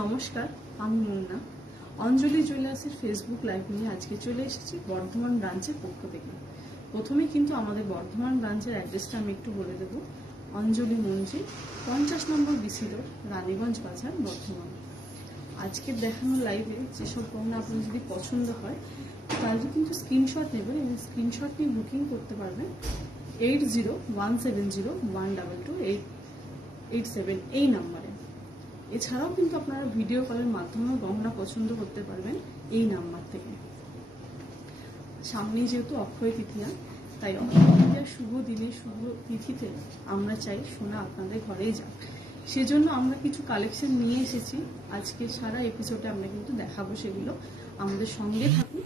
নমস্কার, আমি মুন্না। অঞ্জলি জুয়েলার্সের Facebook live নিয়ে আজকে চলে এসেছি বর্ধমান ব্রাঞ্চের পক্ষ থেকে। প্রথমে কিন্তু আমাদের বর্ধমান ব্রাঞ্চের অ্যাড্রেসটা আমি একটু বলে দেবো। অঞ্জলি মঞ্জিল, 50 নম্বর বিসি রোড, রানীগঞ্জ বাজার, বর্ধমান। আজকের দেখানো লাইভে যেসব পণ্য আপনার যদি পছন্দ হয় তাহলে কিন্তু স্ক্রিনশট নেবেন এবং স্ক্রিনশট নিয়ে বুকিং করতে পারবেন 801701228887 এই নাম্বারে। এছাড়াও কিন্তু আপনারা ভিডিও কলের মাধ্যমেও গহনা পছন্দ করতে পারবেন এই নাম্বার থেকে। সামনেই যেহেতু অক্ষয় তৃতীয়া, তাই অক্ষয় তৃতীয়ার শুভ দিনে শুভ তিথিতে আমরা চাই সোনা আপনাদের ঘরেই যাক। সেজন্য আমরা কিছু কালেকশন নিয়ে এসেছি। আজকে সারা এপিসোডে আমরা কিন্তু দেখাবো সেগুলো, আমাদের সঙ্গে থাকুন।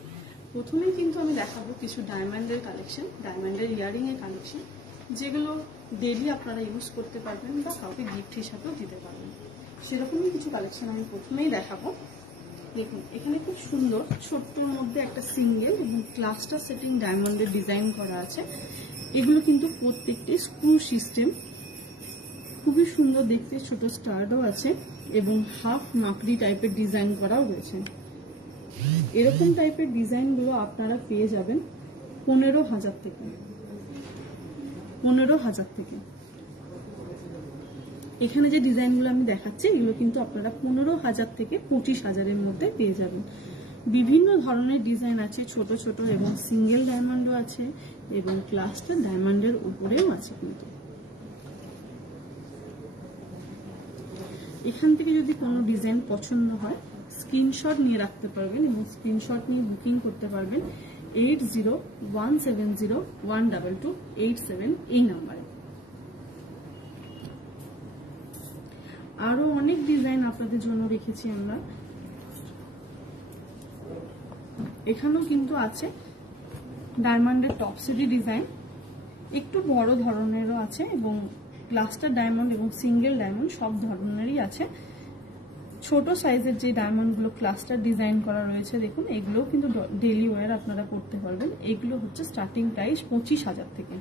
প্রথমেই কিন্তু আমি দেখাবো কিছু ডায়মন্ডের কালেকশন, ডায়মন্ডের ইয়ারিং এর কালেকশন, যেগুলো ডেলি আপনারা ইউজ করতে পারবেন বা কাউকে গিফট হিসাবেও দিতে পারবেন। সেরকমই কিছু কালেকশন আমি প্রথমেই দেখাবো। দেখুন, এখানে খুব সুন্দর ছোট্টর মধ্যে একটা সিঙ্গেল এবং ক্লাস্টার সেটিং ডায়মন্ডের ডিজাইন করা আছে। এগুলো কিন্তু প্রত্যেকটি স্ক্রু সিস্টেম, খুবই সুন্দর দেখতে, ছোট স্টারও আছে এবং হাফ মাকড়ি টাইপের ডিজাইন করাও রয়েছে। এরকম টাইপের ডিজাইনগুলো আপনারা পেয়ে যাবেন 15,000 থেকে। 15,000 থেকে এখানে যে ডিজাইনগুলো আমি দেখাচ্ছি এগুলো কিন্তু আপনারা 15,000 থেকে 25,000-এর মধ্যে পেয়ে যাবেন। বিভিন্ন ধরনের ডিজাইন আছে, ছোট ছোট এবং সিঙ্গেল ডায়মন্ডও আছে এবং ক্লাস্টার ডায়মন্ডের উপরেও আছে। কিন্তু এখান থেকে যদি কোনো ডিজাইন পছন্দ হয় স্ক্রিনশট নিয়ে রাখতে পারবেন এবং স্ক্রিনশট নিয়ে বুকিং করতে পারবেন 8017012287 এই নাম্বারে। আরো অনেক ডিজাইন আপনাদের জন্য রেখেছি আমরা। এখানেও কিন্তু আছে ডায়মন্ডের টপ সিটি ডিজাইন, একটু বড় ধরনেরও আছে এবং ক্লাস্টার ডায়মন্ড এবং সিঙ্গেল ডায়মন্ড সব ধরনেরই আছে। ছোট সাইজের যে ডায়মন্ডগুলো ক্লাস্টার ডিজাইন করা রয়েছে দেখুন, এগুলোও কিন্তু ডেলি ওয়্যার আপনারা করতে পারবেন। এগুলো হচ্ছে স্টার্টিং প্রাইস 25,000 থেকে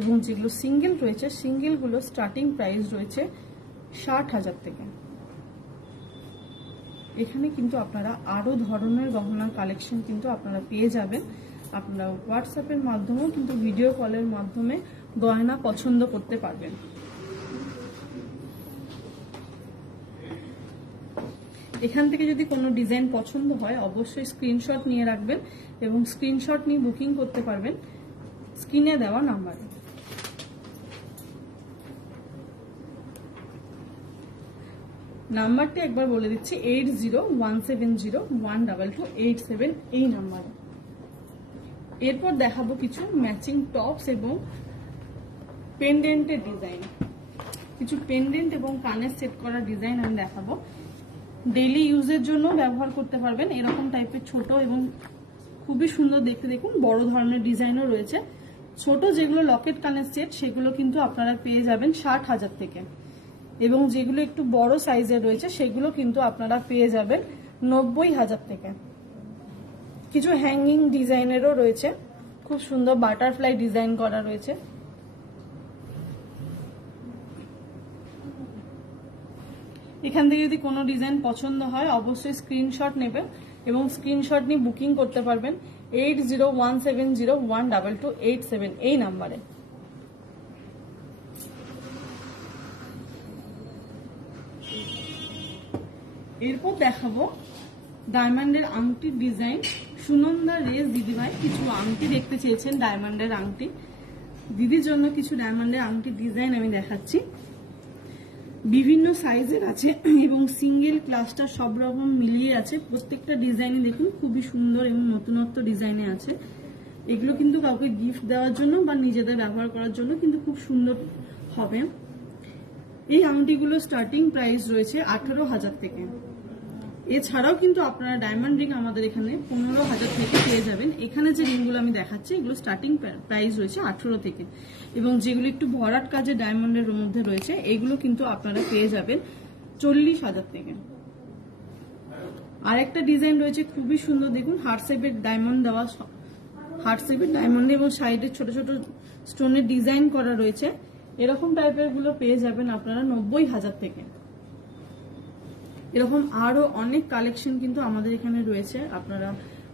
এবং যেগুলো সিঙ্গেল রয়েছে সিঙ্গেলগুলো স্টার্টিং প্রাইস রয়েছে 60,000 থেকে। এখানে কিন্তু আপনারা আরো ধরনের গহনার কালেকশন কিন্তু আপনারা পেয়ে যাবেন। আপনারা হোয়াটসঅ্যাপের মাধ্যমেও কিন্তু ভিডিও কলের মাধ্যমে গয়না পছন্দ করতে পারবেন। এখান থেকে যদি কোনো ডিজাইন পছন্দ হয় অবশ্যই স্ক্রিনশট নিয়ে রাখবেন এবং স্ক্রিনশট নিয়ে বুকিং করতে পারবেন স্ক্রিনে দেওয়া নাম্বারে। নাম্বারটি একবার বলে দিচ্ছি 8017012287 এই নাম্বারে। এরপর দেখাবো কিছু ম্যাচিং টপস এবং পেন্ডেন্টের ডিজাইন। কিছু পেন্ডেন্ট এবং কানের সেট করা ডিজাইন আমি দেখাবো। ডেইলি ইউজের জন্য ব্যবহার করতে পারবেন। এরকম টাইপের ছোট এবং খুবই সুন্দর দেখতে, দেখুন বড় ধরনের ডিজাইনও রয়েছে। ছোট যেগুলো লকেট কানের সেট সেগুলো কিন্তু আপনারা পেয়ে যাবেন 60,000 থেকে এবং যেগুলো একটু বড় সাইজের রয়েছে সেগুলো কিন্তু আপনারা পেয়ে যাবেন 90,000 থেকে। কিছু হ্যাঙ্গিং ডিজাইনেরও রয়েছে, খুব সুন্দর বাটারফ্লাই ডিজাইন করা রয়েছে। এখান থেকে যদি কোনো ডিজাইন পছন্দ হয় অবশ্যই স্ক্রিনশট নেবেন এবং স্ক্রিনশট নিয়ে বুকিং করতে পারবেন 8017012287 এই নাম্বারে। এরপর দেখাবো ডায়মন্ডের আংটির ডিজাইন। সুনন্দা রেস দিদিভাই কিছু আংটি দেখতে চেয়েছেন, ডায়মন্ডের আংটি। দিদির জন্য কিছু ডায়মন্ডের আংটির ডিজাইন আমি দেখাচ্ছি। বিভিন্ন সাইজের আছে এবং সিঙ্গেল ক্লাস্টার সব রকম মিলিয়ে আছে। প্রত্যেকটা ডিজাইনে দেখুন খুবই সুন্দর এবং নতুনত্ব ডিজাইনে আছে। এগুলো কিন্তু কাউকে গিফট দেওয়ার জন্য বা নিজেদের ব্যবহার করার জন্য কিন্তু খুব সুন্দর হবে। এই আংটিগুলো স্টার্টিং প্রাইস রয়েছে 18,000 থেকে। এছাড়াও কিন্তু আপনারা ডায়মন্ড রিং আমাদের এখানে 15,000 থেকে পেয়ে যাবেন। এখানে যে রিংগুলো আমি দেখাচ্ছি এগুলো স্টার্টিং প্রাইস রয়েছে 18 থেকে এবং যেগুলো একটু ভরাট কাজে ডায়মন্ডের মধ্যে রয়েছে এগুলো কিন্তু আপনারা পেয়ে যাবেন 40,000 থেকে। আর একটা ডিজাইন রয়েছে খুবই সুন্দর, দেখুন হার্ট শেপের ডায়মন্ড দেওয়া, হার্ট শেপের ডায়মন্ড এবং সাইডে ছোট ছোট স্টোনের ডিজাইন করা রয়েছে। এরকম টাইপের গুলো পেয়ে যাবেন আপনারা 90,000 থেকে। এরকম আরো অনেক কালেকশন কিন্তু আমাদের এখানে রয়েছে। আপনারা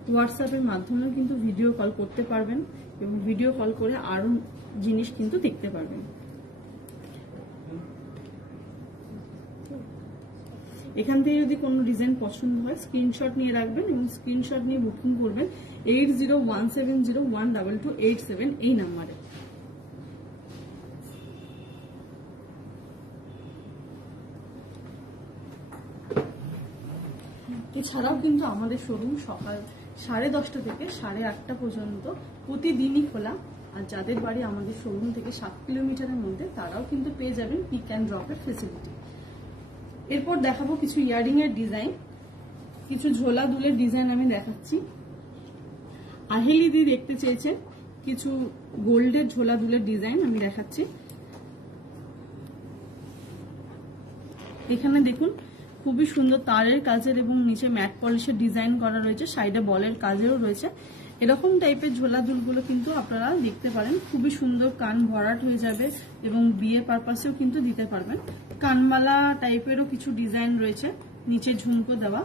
হোয়াটসঅ্যাপের মাধ্যমেও কিন্তু ভিডিও কল করতে পারবেন এবং ভিডিও কল করে আরো জিনিস কিন্তু দেখতে পারবেন। এখান থেকে যদি কোনো ডিজাইন পছন্দ হয় স্ক্রিনশট নিয়ে রাখবেন এবং স্ক্রিনশট নিয়ে বুকিং করবেন 8017012287 এই নাম্বারে। এছাড়াও কিন্তু আমাদের শোরুম সকাল 10:30 থেকে 8:30 পর্যন্ত প্রতিদিনই খোলা। আর যাদের বাড়ি আমাদের শোরুম থেকে 7 কিলোমিটারের মধ্যে তারাও কিন্তু পেয়ে যাবেন পিক অ্যান্ড ড্রপের ফেসিলিটি। এরপর দেখাবো কিছু ইয়ারিং এর ডিজাইন, কিছু ঝোলা দুলের ডিজাইন আমি দেখাচ্ছি। আহেলি দি দেখতে চেয়েছেন কিছু গোল্ডের ঝোলা দুলের ডিজাইন আমি দেখাচ্ছি। এখানে দেখুন খুবই সুন্দর তারের কাজের এবং নিচে ম্যাট পলিশের ডিজাইন করা রয়েছে, সাইডে বলের কাজেরও রয়েছে। এরকম টাইপের ঝোলা দুলগুলো কিন্তু আপনারা দেখতে পারেন, খুবই সুন্দর, কান ভরাট হয়ে যাবে এবং বিয়ে পারপাসেও কিন্তু দিতে পারবেন। কানবালা টাইপেরও কিছু ডিজাইন রয়েছে, নিচে ঝুমকো দেওয়া।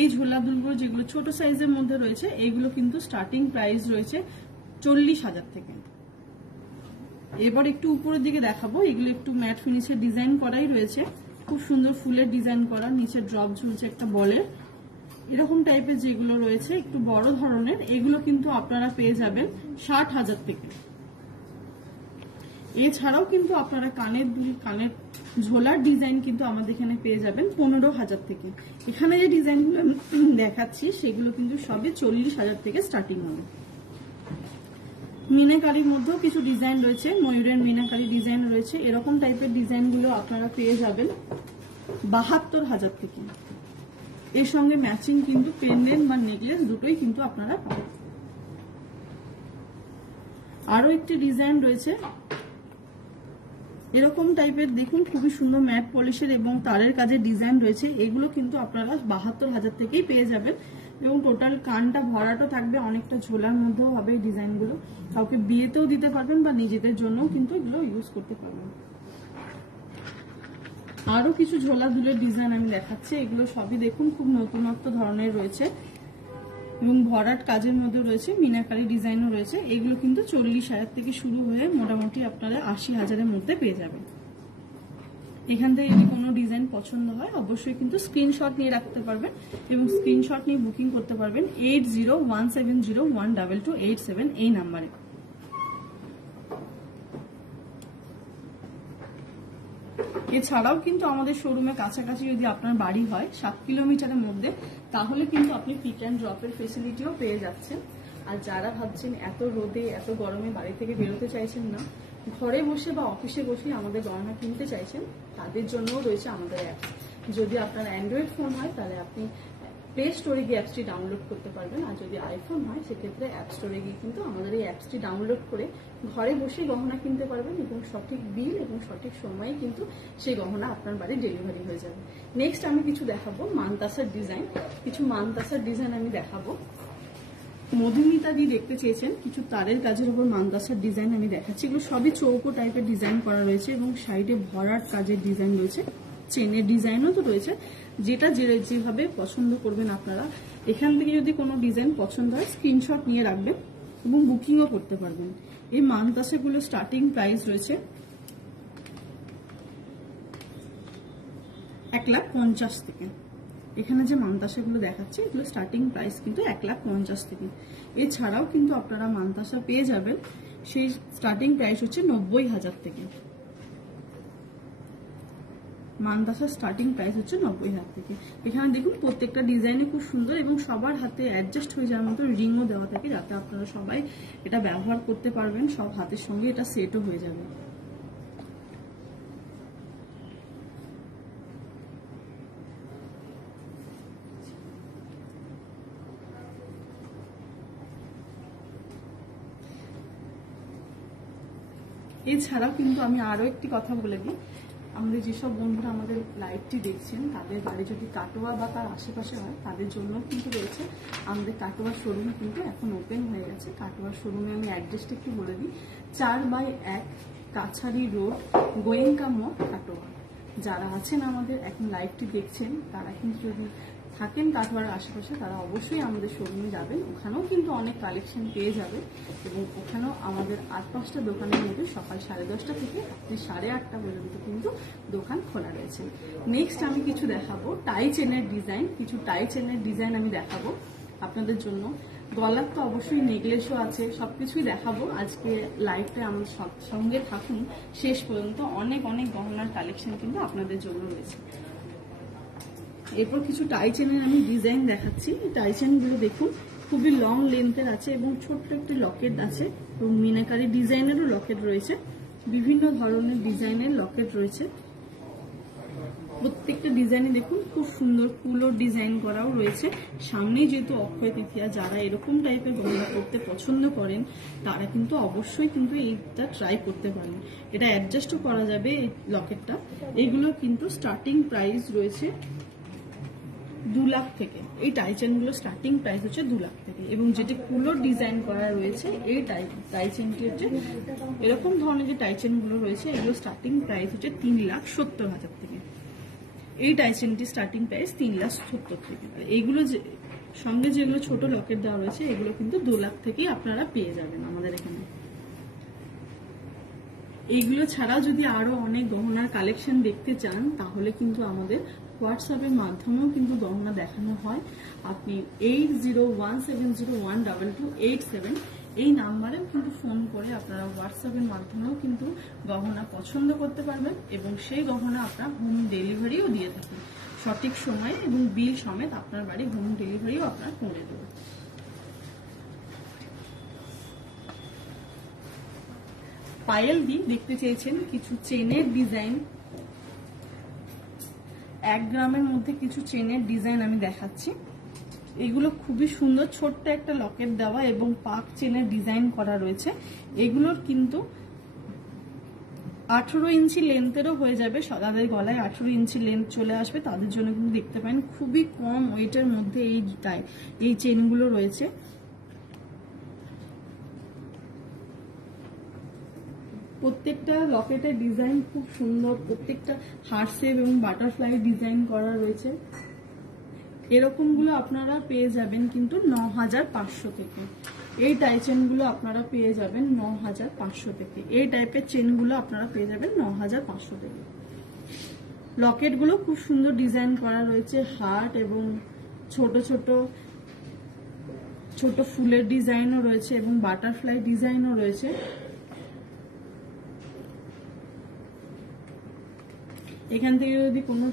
এই ঝোলা দুলগুলো যেগুলো ছোট সাইজের মধ্যে রয়েছে এইগুলো কিন্তু স্টার্টিং প্রাইস রয়েছে 40,000 থেকে। এবার একটু উপরের দিকে দেখাবো, এগুলো একটু ম্যাট ফিনিশের ডিজাইন করাই রয়েছে, খুব সুন্দর ফুলের ডিজাইন করা, নিচে ড্রপ ঝুলছে একটা বলের। এরকম টাইপের যেগুলো রয়েছে একটু বড় ধরনের, এগুলো কিন্তু আপনারা পেয়ে যাবেন 60,000 থেকে। এছাড়াও কিন্তু আপনারা কানের দুল, কানের ঝোলার ডিজাইন কিন্তু আমাদের এখানে পেয়ে যাবেন 15,000 থেকে। এখানে যে ডিজাইনগুলো দেখাচ্ছি সেগুলো কিন্তু সবই 40,000 থেকে স্টার্টিং হবে। মিনাকারির মধ্যেও কিছু ডিজাইন রয়েছে, ময়ূরের মিনাকারি ডিজাইন রয়েছে। এরকম টাইপের ডিজাইনগুলো আপনারা পেয়ে যাবেন 72,000 থেকে। এর সঙ্গে ম্যাচিং কিন্তু পেন্ডেন্ট বা নেকলেস দুটোই কিন্তু আপনারা পাবেন। আরো একটি ডিজাইন রয়েছে এরকম টাইপের, দেখুন খুবই সুন্দর ম্যাট পলিশের এবং তারের কাজের ডিজাইন রয়েছে। এগুলো কিন্তু আপনারা 72,000 থেকেই পেয়ে যাবেন এবং টোটাল কানটা ভরাটও থাকবে, অনেকটা ঝোলার মধ্যেও হবে এই ডিজাইনগুলো। কাউকে বিয়েতেও দিতে পারবেন বা নিজেদের জন্যও কিন্তু এগুলো ইউজ করতে পারবেন। আরো কিছু ঝোলা দুলের ডিজাইন আমি দেখাচ্ছি, এগুলো সবই দেখুন খুব নতুনত্ব ধরনের রয়েছে এবং ভরাট কাজের মধ্যে রয়েছে, মিনাকারি ডিজাইনও রয়েছে। এগুলো কিন্তু 40,000 থেকে শুরু হয়ে মোটামুটি আপনারা 80,000-এর মধ্যে পেয়ে যাবেন। এখান থেকে যদি কোনো ডিজাইন পছন্দ হয় অবশ্যই কিন্তু স্ক্রিনশট নিয়ে রাখতে পারবেন এবং স্ক্রিনশট নিয়ে বুকিং করতে পারবেন 8017012287 এই নাম্বারে। এছাড়াও কিন্তু আমাদের শোরুমে কাছাকাছি যদি আপনার বাড়ি হয় 7 কিলোমিটারের মধ্যে, তাহলে কিন্তু আপনি পিক অ্যান্ড ড্রপের ফেসিলিটিও পেয়ে যাচ্ছেন। আর যারা ভাবছেন এত রোদে এত গরমে বাড়ি থেকে বেরোতে চাইছেন না, ঘরে বসে বা অফিসে বসে আমাদের গয়না কিনতে চাইছেন, তাদের জন্যও রয়েছে আমাদের অ্যাপস। যদি আপনার অ্যান্ড্রয়েড ফোন হয় তাহলে আপনি প্লে স্টোরে গিয়ে অ্যাপসটি ডাউনলোড করতে পারবেন, আর যদি আইফোন হয় সেক্ষেত্রে অ্যাপ স্টোরে গিয়ে কিন্তু আমাদের এই অ্যাপসটি ডাউনলোড করে ঘরে বসে গহনা কিনতে পারবেন এবং সঠিক বিল এবং সঠিক সময়ে কিন্তু সেই গহনা আপনার বাড়ি ডেলিভারি হয়ে যাবে। নেক্সট আমি কিছু দেখাবো মানতাসার ডিজাইন, কিছু মানতাসার ডিজাইন আমি দেখাবো। মধুমিতা দি দেখতে চেয়েছেন কিছু তারের কাজের উপর মানতাসার ডিজাইন আমি দেখাচ্ছি। এগুলো সবই চৌকো টাইপের ডিজাইন করা রয়েছে এবং সাইডে ভরাট কাজের ডিজাইন রয়েছে, চেনের ডিজাইনও তো রয়েছে, যেটা যেভাবে পছন্দ করবেন আপনারা। এখান থেকে যদি কোনো ডিজাইন পছন্দ হয় স্ক্রিনশট নিয়ে রাখবেন এবং বুকিংও করতে পারবেন। এই মানতাসাগুলো স্টার্টিং প্রাইস রয়েছে 1,50,000 থেকে। এখানে যে মানতাসাগুলো দেখাচ্ছে এগুলো স্টার্টিং প্রাইস কিন্তু 1,50,000 থেকে। এছাড়াও কিন্তু আপনারা মানতাসা পেয়ে যাবেন, সেই স্টার্টিং প্রাইস হচ্ছে 90,000 থেকে। মানতাসার স্টার্টিং প্রাইস হচ্ছে 90,000 থেকে। এখানে দেখুন প্রত্যেকটা ডিজাইনে খুব সুন্দর এবং সবার হাতে অ্যাডজাস্ট হয়ে যাওয়ার মতো রিংও দেওয়া থাকে, যাতে আপনারা সবাই এটা ব্যবহার করতে পারবেন, সব হাতের সঙ্গে এটা সেটও হয়ে যাবে। এছাড়াও কিন্তু আমি আরো একটি কথা বলে দিই, আমাদের যেসব বন্ধুরা আমাদের লাইভটি দেখছেন তাদের বাড়ি যদি কাটোয়া বা তার আশেপাশে হয় তাদের জন্য কিন্তু রয়েছে আমাদের কাটোয়া শোরুম কিন্তু এখন ওপেন হয়ে গেছে। কাটোয়া শোরুমে আমি অ্যাড্রেসটা একটু বলে দিই, 4/1 কাছারি রোড, গোয়েঙ্কা মোড়, কাটোয়া। যারা আছেন আমাদের এখন লাইভটি দেখছেন তারা কিন্তু যদি থাকেন কাটোয়ার আশেপাশে তারা অবশ্যই আমাদের শোরুমে যাবেন, ওখানেও কিন্তু অনেক কালেকশন পেয়ে যাবে এবং ওখানেও আমাদের 8-5টা দোকানের মধ্যে সকাল 10:30 থেকে রাত্রি 8:30 পর্যন্ত কিন্তু দোকান খোলা রয়েছে। নেক্সট আমি কিছু দেখাবো টাই চেনের ডিজাইন, কিছু টাই চেনের ডিজাইন আমি দেখাবো আপনাদের জন্য। গলার তো অবশ্যই নেকলেসও আছে, সবকিছুই দেখাবো আজকে লাইভটা। আমাদের সঙ্গে থাকুন শেষ পর্যন্ত, অনেক অনেক গহনার কালেকশন কিন্তু আপনাদের জন্য রয়েছে। এরপর কিছু টাই চেনের আমি ডিজাইন দেখাচ্ছি। টাই চেনগুলো দেখুন খুবই লং লেন্থের আছে এবং ছোট্ট একটি লকেট আছে এবং মিনাকারি ডিজাইনেরও লকেট রয়েছে, বিভিন্ন ধরনের ডিজাইনের লকেট রয়েছে। প্রত্যেকটা ডিজাইনে দেখুন খুব সুন্দর ফুলও ডিজাইন করাও রয়েছে। সামনেই যেহেতু অক্ষয় তৃতীয়া, যারা এরকম টাইপের গহনা করতে পছন্দ করেন তারা কিন্তু অবশ্যই কিন্তু এইটা ট্রাই করতে পারেন। এটা অ্যাডজাস্টও করা যাবে এই লকেটটা। এগুলো কিন্তু স্টার্টিং প্রাইস রয়েছে 2 লাখ থেকে। এই টাই চেনগুলো স্টার্টিং প্রাইস হচ্ছে 2 লাখ থেকে এবং যেটি কুলোর ডিজাইন করা রয়েছে এই টাই চেনটি হচ্ছে এরকম ধরনের যে টাই চেনগুলো রয়েছে এগুলো স্টার্টিং প্রাইস হচ্ছে 3,70,000 থেকে। এই টাই চেনটি স্টার্টিং প্রাইস 3,70,000 থেকে। এইগুলো সঙ্গে যেগুলো ছোট লকেট দেওয়া রয়েছে এগুলো কিন্তু 2 লাখ থেকেই আপনারা পেয়ে যাবেন আমাদের এখানে। এইগুলো ছাড়া যদি আরো অনেক গহনার কালেকশন দেখতে চান তাহলে কিন্তু আমাদের হোয়াটসঅ্যাপের মাধ্যমেও কিন্তু গহনা দেখানো হয়। আপনি 8017012287 এই নাম্বারে কিন্তু ফোন করে আপনারা হোয়াটসঅ্যাপের মাধ্যমেও কিন্তু গহনা পছন্দ করতে পারবেন এবং সেই গহনা আপনার হোম ডেলিভারিও দিয়ে থাকেন সঠিক সময়ে এবং বিল সমেত আপনার বাড়ি হোম ডেলিভারিও আপনার করে দেবে। পায়েল দি দেখতে চেয়েছেন কিছু চেনের ডিজাইন, 1 গ্রামের মধ্যে কিছু চেনের ডিজাইন আমি দেখাচ্ছি। এগুলো খুবই সুন্দর, ছোট্ট একটা লকেট দেওয়া এবং পাক চেনের ডিজাইন করা রয়েছে। এগুলোর কিন্তু 18 ইঞ্চি লেন্থেরও হয়ে যাবে, যাদের গলায় 18 ইঞ্চি লেন্থ চলে আসবে তাদের জন্য কিন্তু দেখতে পারেন খুবই কম ওয়েটের মধ্যে এই চেনগুলো রয়েছে। প্রত্যেকটা লকেটের ডিজাইন খুব সুন্দর, প্রত্যেকটা হার্ট শেপ এবং বাটারফ্লাই ডিজাইন করা রয়েছে। এরকমগুলো আপনারা পেয়ে যাবেন কিন্তু 9,500 থেকে। এই টাই চেনগুলো আপনারা পেয়ে যাবেন 9,500 থেকে। এই টাইপের চেনগুলো আপনারা পেয়ে যাবেন 9,500 থেকে। লকেটগুলো খুব সুন্দর ডিজাইন করা রয়েছে, হার্ট এবং ছোট ছোট ছোট ফুলের ডিজাইনও রয়েছে এবং বাটারফ্লাই ডিজাইনও রয়েছে। এখান থেকে যদি কোনো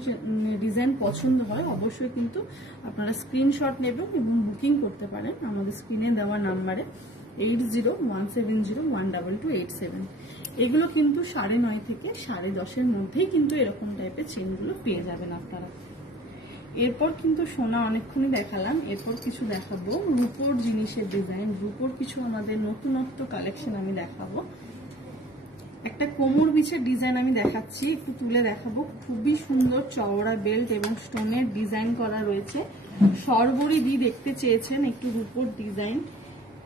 ডিজাইন পছন্দ হয় অবশ্যই কিন্তু আপনারা স্ক্রিনশট নেবেন এবং বুকিং করতে পারেন আমাদের স্ক্রিনে দেওয়া নাম্বারে 8017012287। এগুলো কিন্তু 9.5 থেকে 10.5-এর মধ্যেই কিন্তু এরকম টাইপের চেনগুলো পেয়ে যাবেন আপনারা। এরপর কিন্তু সোনা অনেকক্ষণই দেখালাম, এরপর কিছু দেখাবো রূপোর জিনিসের ডিজাইন। রূপোর কিছু আমাদের নতুনত্ব কালেকশন আমি দেখাবো। একটা কোমর বিছের ডিজাইন আমি দেখাচ্ছি, একটু তুলে দেখাবো। খুবই সুন্দর চওড়া বেল্ট এবং স্টোনের ডিজাইন করা রয়েছে। সরবরি দিয়ে দেখতে চেয়েছেন একটু রূপোর ডিজাইন,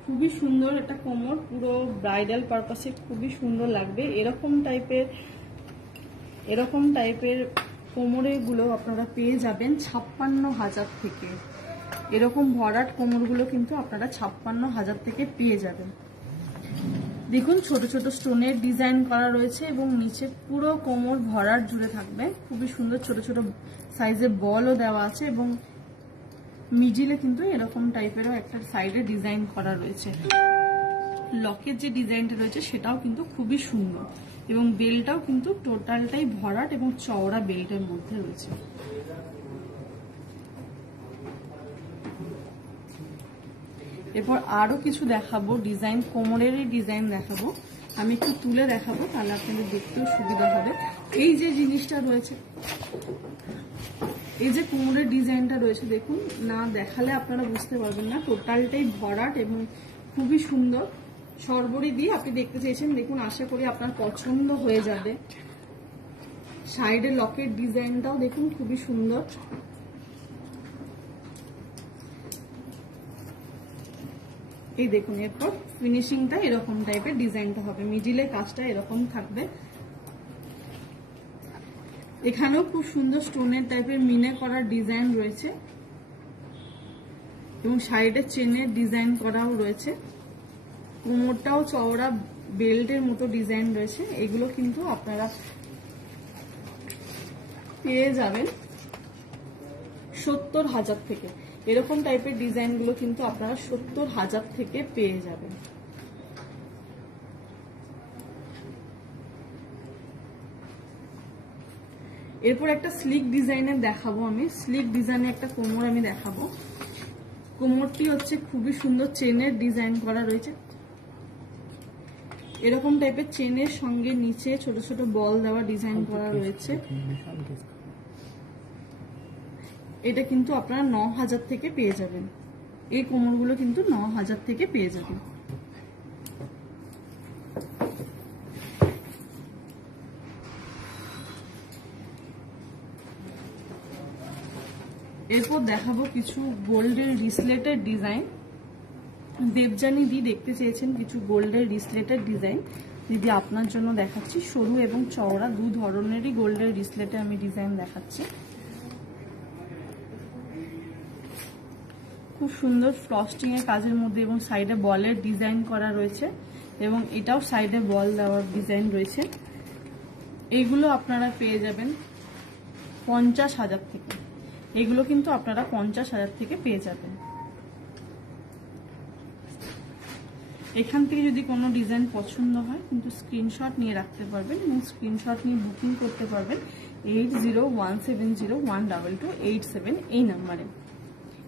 খুবই সুন্দর। একটা কোমর পুরো ব্রাইডাল পারপাসে খুবই সুন্দর লাগবে। এরকম টাইপের কোমরের গুলো আপনারা পেয়ে যাবেন 56,000 থেকে। এরকম ভরাট কোমরগুলো কিন্তু আপনারা 56,000 থেকে পেয়ে যাবেন। দেখুন ছোট ছোট স্টোনের ডিজাইন করা রয়েছে এবং নিচে পুরো কোমর ভরাট জুড়ে থাকবে। খুবই সুন্দর ছোট ছোট সাইজের বলও দেওয়া আছে এবং মিডিলে কিন্তু এরকম টাইপেরও একটা সাইডে ডিজাইন করা রয়েছে। লকের যে ডিজাইনটা রয়েছে সেটাও কিন্তু খুবই সুন্দর এবং বেলটাও কিন্তু টোটালটাই ভরাট এবং চওড়া বেল্টের মধ্যে রয়েছে। এরপর আরো কিছু দেখাবো ডিজাইন, কোমরেরই ডিজাইন দেখাবো। আমি একটু তুলে দেখাবো তাহলে আপনাদের দেখতেও সুবিধা হবে। এই যে জিনিসটা রয়েছে, এই যে কোমরের ডিজাইনটা রয়েছে দেখুন, না দেখালে আপনারা বুঝতে পারবেন না। টোটালটাই ভরাট এবং খুবই সুন্দর। সরবরি দিয়ে আপনি দেখতে চেয়েছেন, দেখুন আশা করি আপনার পছন্দ হয়ে যাবে। সাইডে লকের ডিজাইনটাও দেখুন খুবই সুন্দর। এই দেখুন এরপর ফিনিশিংটা এরকম টাইপের ডিজাইনটা হবে, মিডিলে কাজটা এরকম থাকবে। এখানেও খুব সুন্দর স্টোনের টাইপের মিনে করা ডিজাইন রয়েছে এবং সাইডে চেনের ডিজাইন করাও রয়েছে। কোমরটাও চওড়া বেল্টের মতো ডিজাইন রয়েছে। এগুলো কিন্তু আপনারা পেয়ে যাবেন 70,000 থেকে। এরকম টাইপের ডিজাইনগুলো কিন্তু আপনারা 70,000 থেকে পেয়ে যাবেন। এরপর একটা স্লিক ডিজাইনের দেখাবো আমি। স্লিক ডিজাইনে একটা কোমর আমি দেখাবো। কোমরটি হচ্ছে খুবই সুন্দর চেনের ডিজাইন করা রয়েছে। এরকম টাইপের চেনের সঙ্গে নিচে ছোট ছোট বল দেওয়া ডিজাইন করা রয়েছে। এটা কিন্তু আপনারা 9,000 থেকে পেয়ে যাবেন। এই কোমরগুলো কিন্তু 9,000 থেকে পেয়ে যাবেন। এরপর দেখাবো কিছু গোল্ডের রিসলেটের ডিজাইন। দেবজানি দি দেখতে চেয়েছেন কিছু গোল্ডের রিসলেটের ডিজাইন। দিদি আপনার জন্য দেখাচ্ছি। সরু এবং চওড়া দু ধরনেরই গোল্ডের রিসলেটে আমি ডিজাইন দেখাচ্ছি। খুব সুন্দর ফ্রস্টিং এর কাজের মধ্যে এবং সাইডে বলের ডিজাইন করা রয়েছে এবং এটাও সাইডে বল দেওয়ার ডিজাইন রয়েছে। এইগুলো আপনারা পেয়ে যাবেন 50,000 থেকে। এগুলো কিন্তু আপনারা 50,000 থেকে পেয়ে যাবেন। এখান থেকে যদি কোনো ডিজাইন পছন্দ হয় কিন্তু স্ক্রিনশট নিয়ে রাখতে পারবেন এবং স্ক্রিনশট নিয়ে বুকিং করতে পারবেন 8017012287 এই নাম্বারে।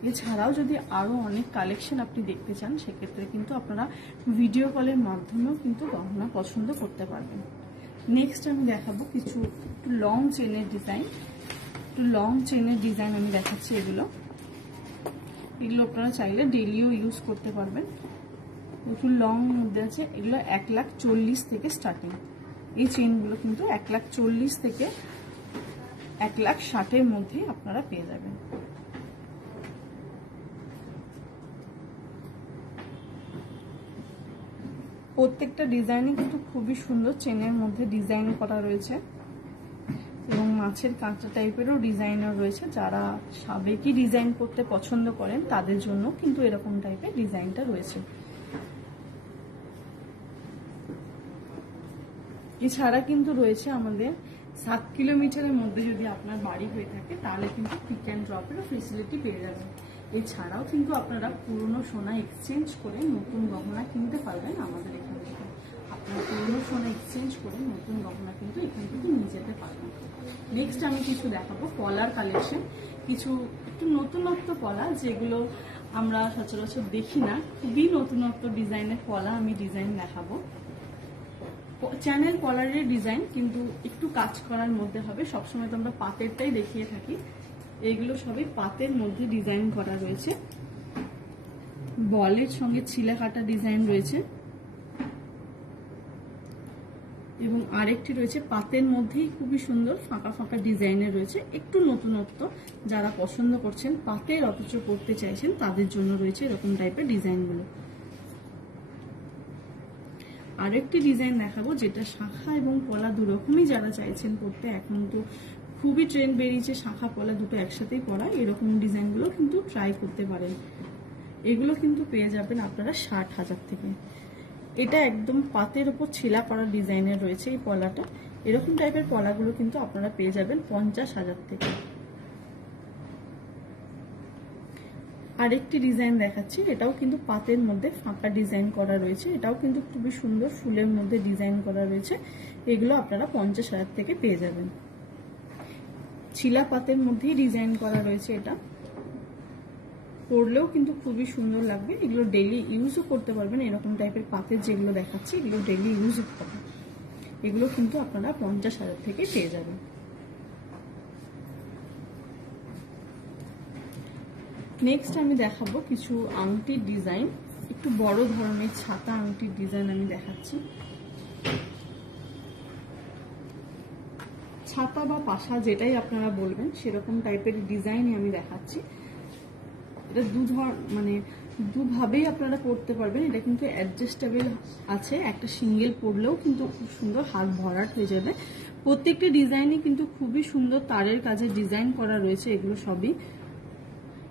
এছাড়াও যদি আরো অনেক কালেকশন আপনি দেখতে চান সেক্ষেত্রে কিন্তু আপনারা ভিডিও কলের মাধ্যমেও কিন্তু গহনা পছন্দ করতে পারবেন। নেক্সট আমি দেখাবো কিছু একটু লং চেনের ডিজাইন। একটু লং চেনের ডিজাইন আমি দেখাচ্ছি। এগুলো আপনারা চাইলে ডেলিও ইউজ করতে পারবেন। একটু লং মধ্যে আছে। এগুলো 1,40,000 থেকে স্টার্টিং। এই চেনগুলো কিন্তু 1,40,000 থেকে 1,60,000 মধ্যে আপনারা পেয়ে যাবেন। প্রত্যেকটা ডিজাইনই কিন্তু খুবই সুন্দর চেনের মধ্যে ডিজাইন করা রয়েছে এবং মাছের কাঁচা টাইপেরও ডিজাইনার রয়েছে। যারা সাবেকি ডিজাইন করতে পছন্দ করেন তাদের জন্য কিন্তু এরকম টাইপের ডিজাইনটা রয়েছে। এছাড়া কিন্তু রয়েছে আমাদের 7 কিলোমিটারের মধ্যে যদি আপনার বাড়ি হয়ে থাকে তাহলে কিন্তু পিক অ্যান্ড ড্রপেরও ফেসিলিটি পেয়ে যাবেন। এছাড়াও কিন্তু আপনারা পুরনো সোনা এক্সচেঞ্জ করে নতুন গহনা কিনতে পারবেন আমাদের এখান থেকে। আপনারা পুরনো সোনা এক্সচেঞ্জ করে নতুন গহনা কিন্তু এখান থেকে নিয়ে যেতে পারবেন। নেক্সট আমি কিছু দেখাবো পলার কালেকশন। কিছু একটু নতুনত্ব পলা যেগুলো আমরা সচরাচর দেখি না। খুবই নতুনত্ব ডিজাইনের পলা আমি ডিজাইন দেখাবো। চ্যানেল পলারের ডিজাইন কিন্তু একটু কাজ করার মধ্যে হবে। সবসময় তো আমরা পাতেরটাই দেখিয়ে থাকি। এগুলো সবই পাতের মধ্যে ডিজাইন করা রয়েছে। বলের সঙ্গে ছিলা কাটা ডিজাইন রয়েছে এবং আরেকটি রয়েছে পাতের মধ্যেই খুবই সুন্দর ফাঁকা ফাঁকা ডিজাইনের রয়েছে। একটু নতুনত্ব যারা পছন্দ করছেন পাতের অথচ করতে চাইছেন তাদের জন্য রয়েছে এরকম টাইপের ডিজাইনগুলো। আরেকটি ডিজাইন দেখাবো যেটা শাখা এবং পলা দুরকমই যারা চাইছেন করতে। এখন তো খুবই ট্রেন্ড বেরিয়েছে শাখা পলা দুটো একসাথেই পরা। এরকম ডিজাইনগুলো কিন্তু ট্রাই করতে পারেন। এগুলো কিন্তু পেয়ে যাবেন আপনারা 60,000 থেকে। এটা একদম পাতের উপর ছিলা করা ডিজাইনের রয়েছে এই পলাটা। এরকম টাইপের পলাগুলো কিন্তু আপনারা পেয়ে যাবেন 50,000 থেকে। আরেকটি ডিজাইন দেখাচ্ছি। এটাও কিন্তু পাতের মধ্যে ফাঁকা ডিজাইন করা রয়েছে। এটাও কিন্তু খুবই সুন্দর ফুলের মধ্যে ডিজাইন করা রয়েছে। এগুলো আপনারা 50,000 থেকে পেয়ে যাবেন। ছিলা পাতের মধ্যেই ডিজাইন করা রয়েছে। এটা পরলেও কিন্তু খুবই সুন্দর লাগবে। এগুলো ডেইলি ইউজও করতে পারবেন। এরকম টাইপের পাতের যেগুলো দেখাচ্ছি এগুলো ডেইলি ইউজ করতে। এগুলো কিন্তু আপনারা 50,000 থেকে পেয়ে যাবেন। নেক্সট আমি দেখাবো কিছু আংটির ডিজাইন। একটু বড় ধরনের ছাতা আংটির ডিজাইন আমি দেখাচ্ছি। ছাতা বা পাশা যেটাই আপনারা বলবেন সেরকম টাইপের ডিজাইনই আমি দেখাচ্ছি। এটা দুভাবেই আপনারা পরতে পারবেন। এটা কিন্তু অ্যাডজাস্টেবল আছে, একটা সিঙ্গেল পরলেও কিন্তু খুব সুন্দর হাত ভরাট হয়ে যাবে। প্রত্যেকটি ডিজাইনই কিন্তু খুবই সুন্দর তারের কাজে ডিজাইন করা রয়েছে।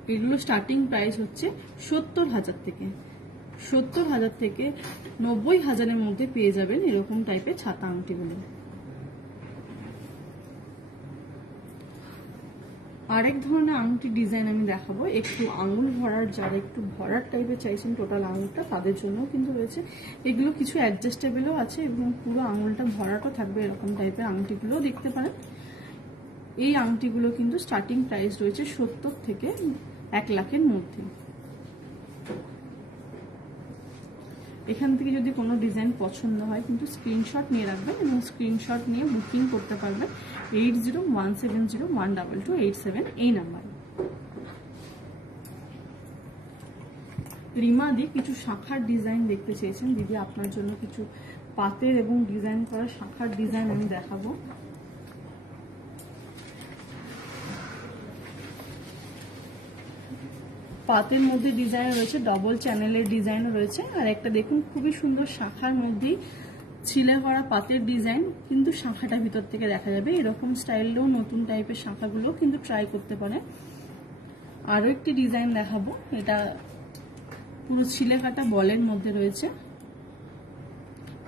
এগুলো স্টার্টিং প্রাইস হচ্ছে 70,000 থেকে। 70,000 থেকে 90,000-এর মধ্যে পেয়ে যাবেন এরকম টাইপের ছাতা আংটিগুলো। আরেক ধরনের আংটি ডিজাইন আমি দেখাবো, একটু আঙুল ভরার, যারা একটু ভরার টাইপের চাইছেন টোটাল আঙুলটা, তাদের জন্য কিন্তু রয়েছে। এগুলো কিছু অ্যাডজাস্টেবলও আছে এবং পুরো আঙুলটা ভরাটও থাকবে, এরকম টাইপের আংটিগুলোও দেখতে পারেন। এই আংটিগুলো কিন্তু স্টার্টিং প্রাইস রয়েছে 70 থেকে 1 লাখের মধ্যে। এখান থেকে যদি কোনো ডিজাইন পছন্দ হয় কিন্তু স্ক্রিনশট নিয়ে রাখবেন এবং স্ক্রিনশট নিয়ে বুকিং করতে পারবেন 8017012287 এই নাম্বারে। রিমা দি কিছু শাখার ডিজাইন দেখতে চেয়েছেন দিদি, আপনার জন্য কিছু পাতের এবং ডিজাইন করা শাখার ডিজাইন আমি দেখাবো। পাতের মধ্যে ডিজাইন রয়েছে, ডবল চ্যানেলের ডিজাইন রয়েছে, আর একটা দেখুন খুবই সুন্দর শাখার মধ্যেই ছিলে করা পাতের ডিজাইন, কিন্তু শাখাটা ভিতর থেকে দেখা যাবে। এরকম স্টাইলেও নতুন টাইপের শাখাগুলো কিন্তু ট্রাই করতে পারে। আরো একটি ডিজাইন দেখাবো, এটা পুরো ছিলে কাটা বলের মধ্যে রয়েছে,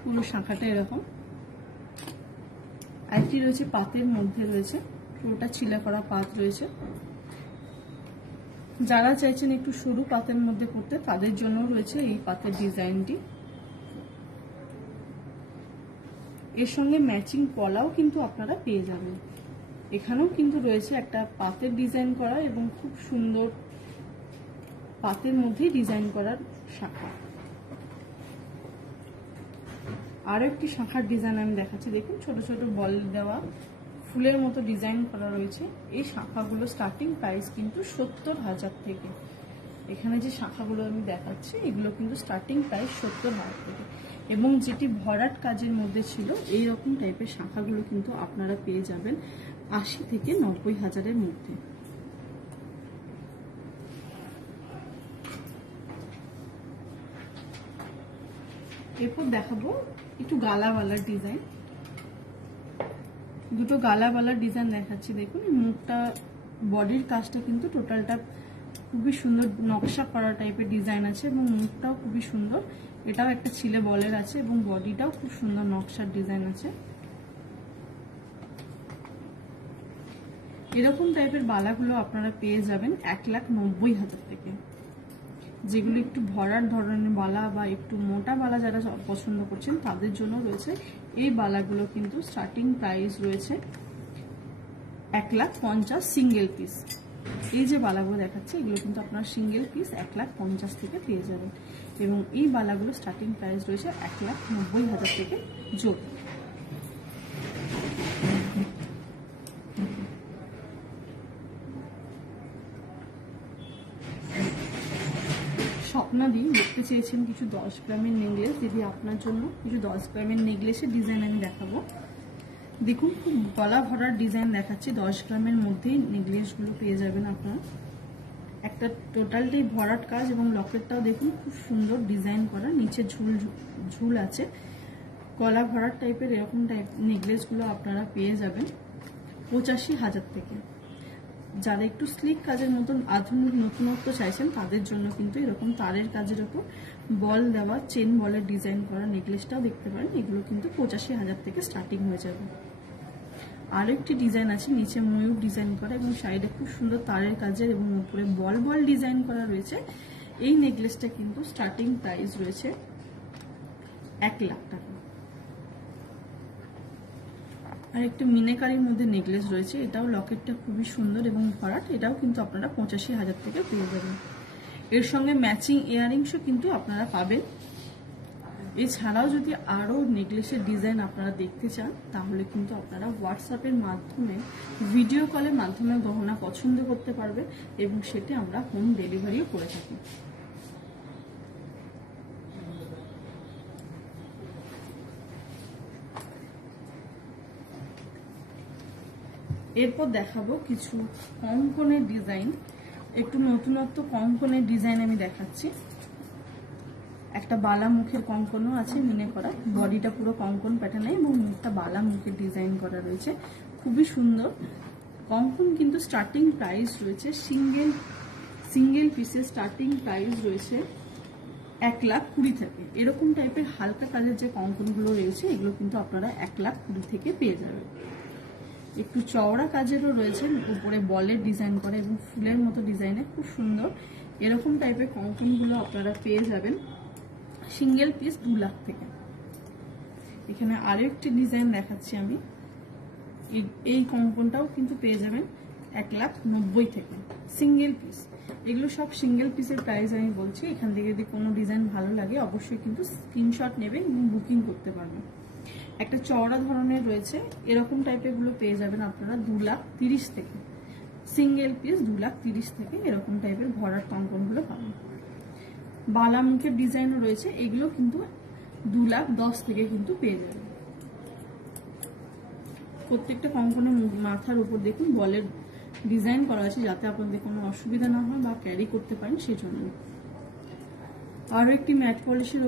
পুরো শাখাটা এরকম। আরেকটি রয়েছে পাতের মধ্যে রয়েছে, পুরোটা ছিলে করা পাত রয়েছে। যারা চাইছেন একটু সরু পাতের মধ্যে করতে, তাদের জন্য রয়েছে এই পাতের ডিজাইনটি। এর সঙ্গে ম্যাচিং পলাও কিন্তু আপনারা পেয়ে যাবেন। এখানেও কিন্তু রয়েছে একটা পাতের ডিজাইন করা এবং খুব সুন্দর পাতের মধ্যেই ডিজাইন করার শাখা। আরো একটি শাখার ডিজাইন আমি দেখাচ্ছি, দেখুন ছোট ছোট বল দেওয়া ফুলের মতো ডিজাইন করা রয়েছে। এই শাখাগুলো স্টার্টিং প্রাইস কিন্তু 70,000 থেকে। এখানে যে শাখাগুলো আমি দেখাচ্ছি এগুলো কিন্তু স্টার্টিং প্রাইস 70,000 থেকে, এবং যেটি ভরাট কাজের মধ্যে ছিল এইরকম টাইপের শাখাগুলো কিন্তু আপনারা পেয়ে যাবেন 80 থেকে 90,000-এর মধ্যে। এরপর দেখাবো একটু গালাওয়ালার ডিজাইন। দুটো গালাওয়ালার ডিজাইন দেখাচ্ছি, দেখুন মুখটা, বডির কাজটা কিন্তু টোটালটা খুবই সুন্দর নকশা করা টাইপের ডিজাইন আছে এবং মুখটাও খুবই সুন্দর। এটাও একটা ছিলে বলের আছে এবং বডিটাও খুব সুন্দর নকশার ডিজাইন আছে। এরকম টাইপের বালাগুলো আপনারা পেয়ে যাবেন 1,90,000 থেকে। যেগুলো একটু ভরার ধরনের বালা বা একটু মোটা বালা যারা পছন্দ করছেন তাদের জন্য রয়েছে এই বালাগুলো, কিন্তু স্টার্টিং প্রাইস রয়েছে 1,50,000 সিঙ্গেল পিস। এই যে বালাগুলো দেখাচ্ছে এগুলো কিন্তু আপনার সিঙ্গেল পিস 1,50,000 থেকে পেয়ে যাবেন, এবং এই বালাগুলো স্টার্টিং প্রাইস রয়েছে 1,90,000 থেকে যোগ। স্বপ্নাদি দেখতে চেয়েছেন কিছু 10 গ্রামের নেকলেস, দিদি আপনার জন্য কিছু 10 গ্রামের নেকলেসের ডিজাইন আমি দেখাবো। দেখুন খুব গলা ভরার ডিজাইন দেখাচ্ছে, 10 গ্রামের মধ্যেই নেকলেসগুলো পেয়ে যাবেন আপনারা। একটা টোটালটাই ভরাট কাজ এবং লকেটটাও দেখুন খুব সুন্দর ডিজাইন করা, নিচে ঝুল আছে। গলা ভরাট টাইপের এরকম টাইপ নেকলেসগুলো আপনারা পেয়ে যাবেন 85,000 থেকে। যারা একটু স্লিক কাজের মতন আধুনিক নতুনত্ব চাইছেন তাদের জন্য কিন্তু এরকম তারের কাজের উপর বল দেওয়া চেন বলের ডিজাইন করা নেকলেসটাও দেখতে পারেন। এগুলো কিন্তু 85,000 থেকে স্টার্টিং হয়ে যাবে। আরো একটি ডিজাইন আছে, নিচে ময়ূর ডিজাইন করা এবং সাইডে খুব সুন্দর তারের কাজের এবং উপরে বল বল ডিজাইন করা রয়েছে। এই নেকলেসটা কিন্তু স্টার্টিং প্রাইস রয়েছে 1 লাখ টাকা। আর একটা মিনাকারির মধ্যে নেকলেস রয়েছে, এটাও লকেটটা খুবই সুন্দর এবং ভরাট, এটাও কিন্তু আপনারা 85,000 থেকে পেয়ে যাবেন। এর সঙ্গে ম্যাচিং ইয়াররিংসও কিন্তু আপনারা পাবেন। এছাড়াও যদি আরো নেকলেসের ডিজাইন আপনারা দেখতে চান তাহলে কিন্তু আপনারা হোয়াটসঅ্যাপের মাধ্যমে ভিডিও কলের মাধ্যমে গহনা পছন্দ করতে পারবেন এবং সেটা আমরা হোম ডেলিভারিও করে থাকি। এরপর দেখাবো কিছু কঙ্কনের ডিজাইন। একটু নতুনত্ব কঙ্কনের ডিজাইন আমি দেখাচ্ছি। একটা বালা মুখের কঙ্কনও আছে মিনে করা, বডিটা পুরো কঙ্কন প্যাটার্নে এবং মুখটা বালা মুখের ডিজাইন করা রয়েছে, খুবই সুন্দর। কঙ্কন কিন্তু স্টার্টিং প্রাইস রয়েছে সিঙ্গেল পিসের স্টার্টিং প্রাইস রয়েছে 1,20,000 থেকে। এরকম টাইপের হালকা কাজের যে কঙ্কনগুলো রয়েছে এগুলো কিন্তু আপনারা 1,20,000 থেকে পেয়ে যাবেন। একটু চওড়া কাজেরও রয়েছে, উপরে বলের ডিজাইন করা এবং ফুলের মতো ডিজাইনে খুব সুন্দর। এরকম টাইপের কঙ্কনগুলো আপনারা পেয়ে যাবেন সিঙ্গেল পিস 2,00,000 থেকে। এখানে আরো একটি ডিজাইন দেখাচ্ছি আমি, এই কঙ্কনটাও কিন্তু পেয়ে যাবেন 1,90,000 থেকে সিঙ্গেল পিস। এগুলো সব সিঙ্গেল পিসের প্রাইস আমি বলছি। এখান থেকে যদি কোনো ডিজাইন ভালো লাগে অবশ্যই কিন্তু স্ক্রিনশট নেবেন এবং বুকিং করতে পারবেন। একটা চওড়া ধরনের রয়েছে, এরকম টাইপের গুলো পেয়ে যাবেন আপনারা 2,30,000 থেকে, সিঙ্গেল পিস 2,30,000 থেকে এরকম টাইপের ভরার কঙ্কনগুলো পাবেন। বালা মুখের ডিজাইনও রয়েছে, এগুলো কিন্তু 2,10,000 থেকে কিন্তু পেয়ে যাবেন। প্রত্যেকটা কঙ্কনের মাথার উপর দেখুন বলের ডিজাইন করা আছে, যাতে আপনাদের কোনো অসুবিধা না হয় বা ক্যারি করতে পারেন সেজন্য। আরো একটি ম্যাট পলিশের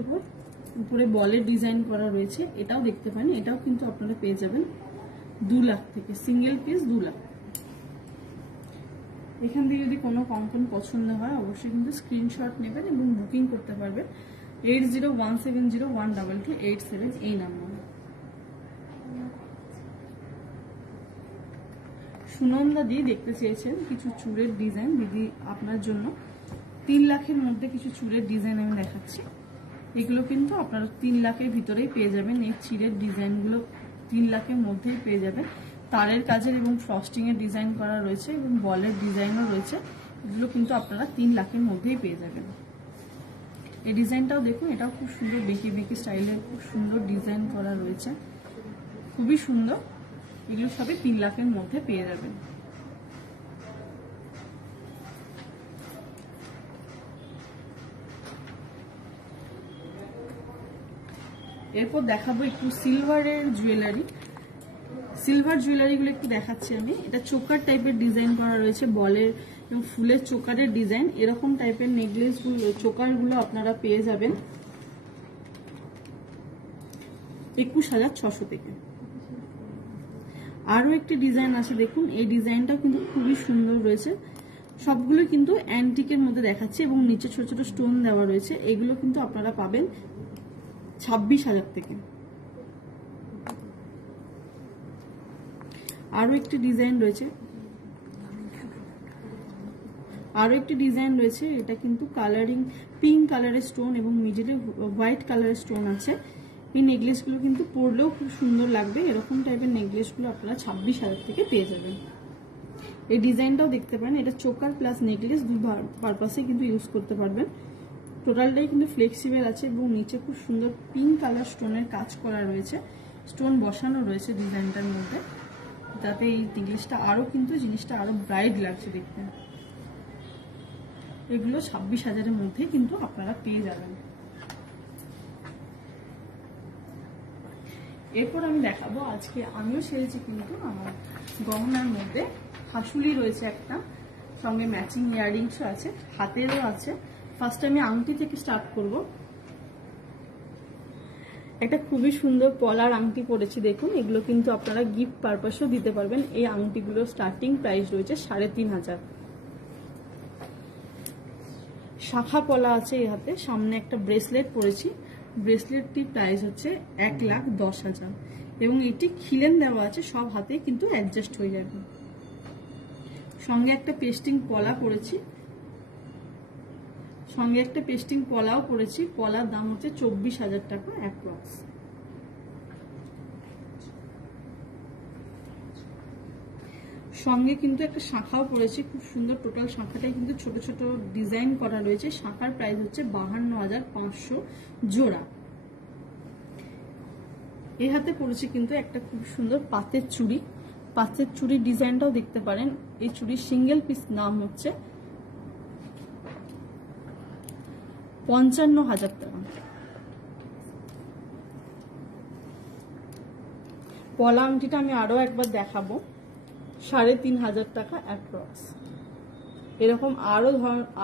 উপরে বলের ডিজাইন করা রয়েছে, এটাও দেখতে পারেন। এটাও কিন্তু আপনারা পেয়ে যাবেন 2,00,000 থেকে, সিঙ্গেল পিস 2,00,000। এখান থেকে যদি কোনো কঙ্কন পছন্দ হয় অবশ্যই কিন্তু স্ক্রিনশট নেবেন এবং বুকিং করতে পারবেন 8017012287 এই নাম্বারে। সুনন্দা দি দেখতে চেয়েছেন কিছু চুড়ের ডিজাইন, দিদি আপনার জন্য 3,00,000-এর মধ্যে কিছু চুড়ের ডিজাইন আমি দেখাচ্ছি। এগুলো কিন্তু আপনারা 3,00,000-এর ভিতরেই পেয়ে যাবেন। এই চিড়ের ডিজাইনগুলো 3,00,000-এর মধ্যেই পেয়ে যাবেন। তারের কাজের এবং ফ্রস্টিং এর ডিজাইন করা রয়েছে এবং বলের ডিজাইনও রয়েছে, এগুলো কিন্তু আপনারা 3,00,000-এর মধ্যেই পেয়ে যাবেন। এই ডিজাইনটাও দেখুন, এটাও খুব সুন্দর বেঁকে বেঁকে স্টাইলের খুব সুন্দর ডিজাইন করা রয়েছে, খুবই সুন্দর। এগুলো সবই 3,00,000-এর মধ্যে পেয়ে যাবেন। এরপর দেখাবো একটু সিলভারের জুয়েলারি। সিলভার জুয়েলারিগুলো একটু দেখাচ্ছি আমি। এটা চোকার টাইপের ডিজাইন করা রয়েছে, বলের এবং ফুলের চোকারের ডিজাইন। এরকম টাইপের নেকলেসগুলো চোকারগুলো আপনারা পেয়ে যাবেন 21,600 থেকে। আরো একটি ডিজাইন আছে দেখুন, এই ডিজাইনটা কিন্তু খুবই সুন্দর রয়েছে। সবগুলো কিন্তু অ্যান্টিকের মধ্যে দেখাচ্ছে এবং নিচে ছোট ছোট স্টোন দেওয়া রয়েছে। এগুলো কিন্তু আপনারা পাবেন 26,000 থেকে। আরো একটি ডিজাইন রয়েছে, এটা কিন্তু কালারিং পিঙ্ক কালারের স্টোন এবং মিডিলে হোয়াইট কালারের স্টোন আছে। এই নেকলেসগুলো কিন্তু পরলেও খুব সুন্দর লাগবে। এরকম টাইপের নেকলেসগুলো আপনারা 26,000 থেকে পেয়ে যাবেন। এই ডিজাইনটাও দেখতে পারেন, এটা চোকার প্লাস নেকলেস দুই পারপাসে কিন্তু ইউজ করতে পারবেন। টোটালটাই কিন্তু ফ্লেক্সিবল আছে এবং নিচে খুব সুন্দর পিঙ্ক কালার স্টোনের কাজ করা রয়েছে, স্টোন বসানো রয়েছে ডিজাইনটার মধ্যে, যাতে এই নেকলেসটা আরো কিন্তু জিনিসটা আরো ব্রাইট লাগছে দেখতে। এগুলো 26,000-এর মধ্যে কিন্তু আপনারা পেয়ে যাবেন। এরপর আমি দেখাবো, আজকে আমিও সেরেছি কিন্তু আমার গহনার মধ্যে হাসুলি রয়েছে একটা, সঙ্গে ম্যাচিং ইয়াররিংসও আছে, হাতেরও আছে। ফার্স্ট আমি আংটি থেকে স্টার্ট করব। একটা খুবই সুন্দর পলার আংটি পরেছি দেখুন, এগুলো কিন্তু আপনারা গিফট পারপাসও দিতে পারবেন। এই আংটিগুলো স্টার্টিং প্রাইস রয়েছে 3,500। শাখা পলা আছে এই হাতে, সামনে একটা ব্রেসলেট পরেছি, ব্রেসলেটটির প্রাইস হচ্ছে 1,10,000 এবং এটি খিলেন দেওয়া আছে, সব হাতে কিন্তু অ্যাডজাস্ট হয়ে যাবে। সঙ্গে একটা পেস্টিং পলা পরেছি, পলাও পরেছি। পলার দাম হচ্ছে 24,000 টাকা অ্যাপ্রক্স। সঙ্গে কিন্তু একটা শাখাও পরেছি, খুব সুন্দর। টোটাল শাখাটাই কিন্তু ছোট ছোট ডিজাইন করা রয়েছে। শাখার প্রাইস হচ্ছে 52,500 জোড়া। এই হাতে পরেছি কিন্তু একটা খুব সুন্দর পাতের চুড়ির ডিজাইনটাও দেখতে পারেন। এই চুড়ির সিঙ্গেল পিস দাম হচ্ছে 55,000 টাকা। পলা আংটিটা আমি আরো একবার দেখাবো, 3,500 টাকা অ্যাপ্রক্স। এরকম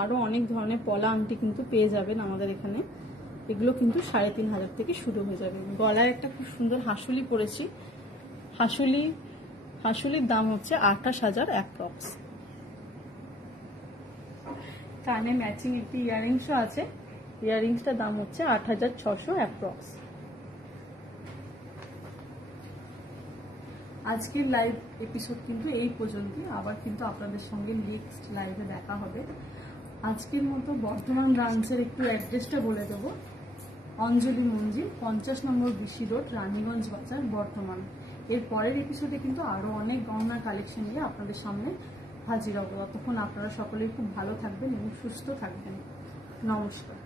আরো অনেক ধরনের পলা আংটি কিন্তু পেয়ে যাবেন আমাদের এখানে। এগুলো কিন্তু 3,500 থেকে শুরু হয়ে যাবে। গলায় একটা খুব সুন্দর হাসুলি পরেছি, হাসুলির দাম হচ্ছে 28,000 অ্যাপ্রক্স। কানে ম্যাচিং একটি ইয়াররিংসও আছে, ইয়াররিংসটার দাম হচ্ছে 8,600 অ্যাপ্রক্স। আজকের লাইভ এপিসোড কিন্তু এই পর্যন্তই, আবার কিন্তু আপনাদের সঙ্গে নেক্সট লাইভে দেখা হবে। আজকের মতো বর্ধমান ব্রাঞ্চের একটু অ্যাড্রেসটা বলে দেবো। অঞ্জলি মঞ্জিল, 50 নম্বর বিসি রোড, রানীগঞ্জ বাজার, বর্ধমান। এর পরের এপিসোডে কিন্তু আরো অনেক গহনার কালেকশন নিয়ে আপনাদের সামনে হাজির হব। ততক্ষণ আপনারা সকলেই খুব ভালো থাকবেন এবং সুস্থ থাকবেন। নমস্কার।